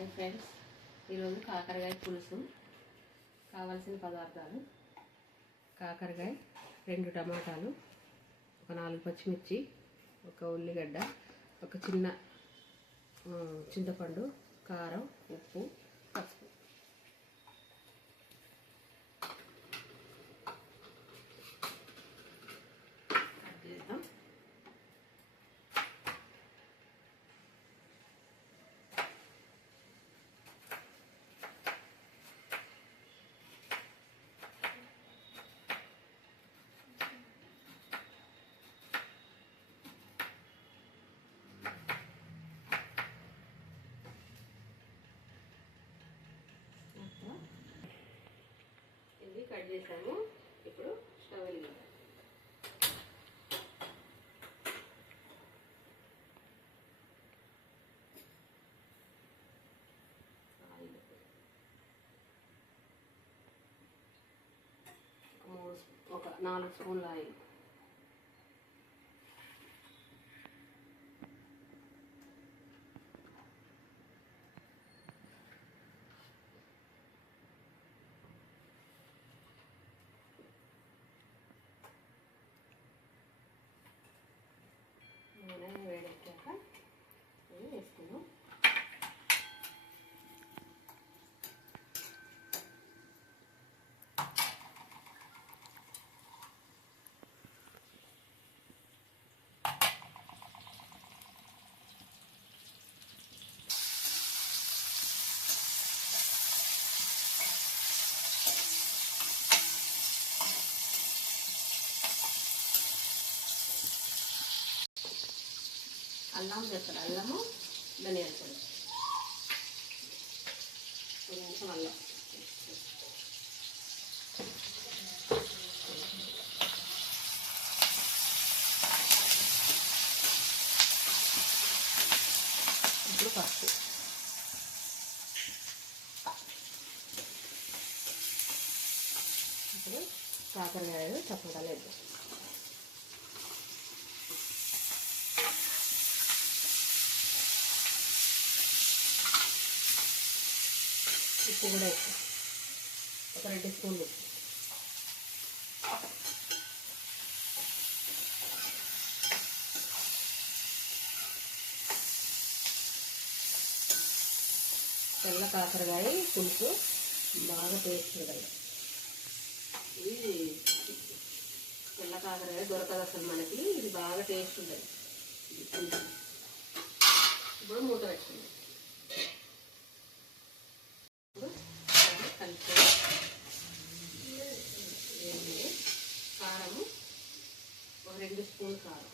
Hi friends, ఈరోజు కాకరకాయ పులుసు. కావాల్సిన పదార్థాలు: కాకరకాయ, 2 టమాటాలు, ఒక 4 పచ్చిమిర్చి, ఒక ఉల్లిగడ్డ, ఒక చిన్న చింతపండు, కారం, ఉప్పు, పసుపు. కట్ చేసాము. ఇప్పుడు స్టవ్ వెలిగిద్దాం. ఒక 4 స్పూన్ల ఆయిల్. వేడెక్కాక వేసుకున్నాం. అల్లం వేస్తారు, అల్లము, ధనియాల పొడి, కొంచెం అల్లం. ఇప్పుడు పసుపు, ఇప్పుడు కాకరకాయలు టమాటాలు వేద్దాం. ఉప్పు కూడా వేస్తాం, ఒక 2 స్పూన్లు ఉప్పు. తెల్ల కాకరకాయ పులుసు బాగా టేస్ట్ ఉంటుంది. ఇది తెల్ల కాకరకాయ దొరకదు అసలు మనకి, ఇది బాగా టేస్ట్ ఉంటుంది. ఇప్పుడు మూత పెట్టండి. కారము, ఒక 2 స్పూన్లు కారం,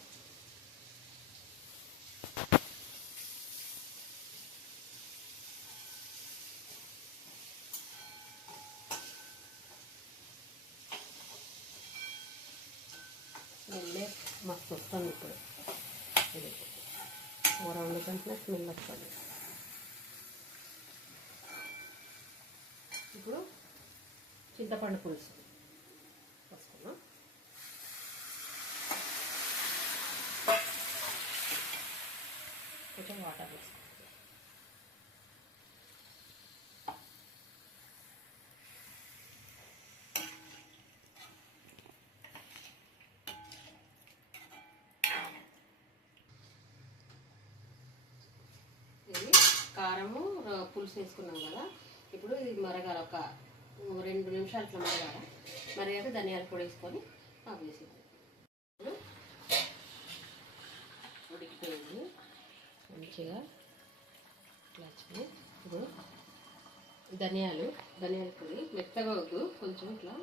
స్మెల్లే మస్తు వస్తుంది. ఇప్పుడు ఇది కూర వండుకుంటే స్మెల్ వస్తుంది. ఇప్పుడు చింతపండు పులుసు వేసుకున్నాం. కొంచెం వాటర్ వేసుకుంటాం. ఇది కారము పులుసు వేసుకున్నాం కదా. ఇప్పుడు ఇది మరగాలి, ఒక 2 నిమిషాలు ఇట్లా మరగాలి. మరిగాక ధనియాల పొడి వేసుకొని ఆపేసేది. ఉడికిపోయింది మంచిగా ఇట్లా వచ్చింది. ఇప్పుడు ధనియాల పొడి మెత్తగా వద్దు, కొంచెం ఇట్లా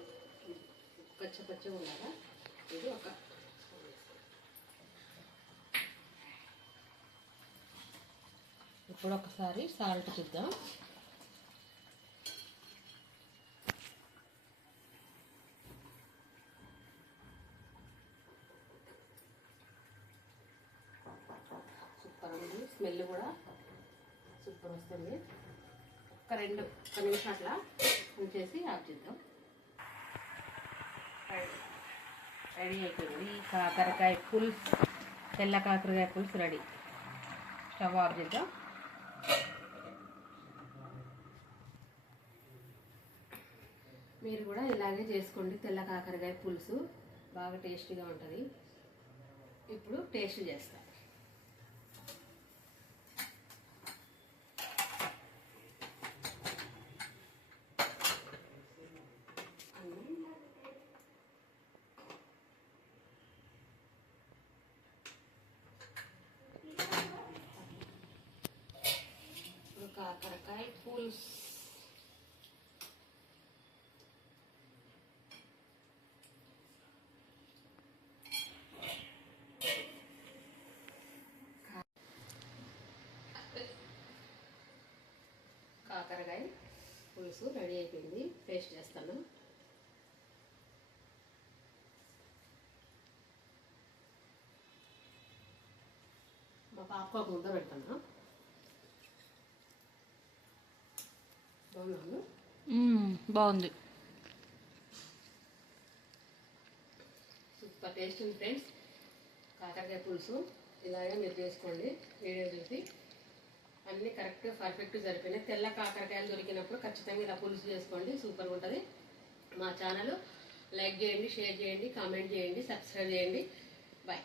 పచ్చగా ఉండాలి. ఇది ఒక ఇప్పుడు ఒకసారి సాల్ట్ చూద్దాం. సూపర్ ఉంది, స్మెల్ కూడా సూపర్ వస్తుంది. ఒక 2 నిమిషాల ఉంచేసి ఆఫ్ చేద్దాం. రెడీ అయిపోయింది కాకరకాయ పులుసు, తెల్ల కాకరకాయ పులుసు రెడీ. స్టవ్ ఆఫ్ చేద్దాం. మీరు కూడా ఇలాగే చేసుకోండి. తెల్ల కాకరకాయ పులుసు బాగా టేస్టీగా ఉంటుంది. ఇప్పుడు టేస్ట్ చేస్తా. కాకరకాయ పులుసు కాకరకాయ పులుసు రెడీ అయిపోయింది. టేస్ట్ చేస్తాను. మా పాపకు ఒక ముద్ద పెడతాను. బాగుంది. సూపర్ టేస్ట్ ఉంది ఫ్రెండ్స్. కాకరకాయ పులుసు ఇలాగే మీరు చేసుకోండి. వీడియో చూసి అన్నీ కరెక్ట్ పర్ఫెక్ట్ సరిపోయినాయి. తెల్ల కాకరకాయలు దొరికినప్పుడు ఖచ్చితంగా ఇలా పులుసు చేసుకోండి. సూపర్గా ఉంటుంది. మా ఛానల్ లైక్ చేయండి, షేర్ చేయండి, కామెంట్ చేయండి, సబ్స్క్రైబ్ చేయండి. బాయ్.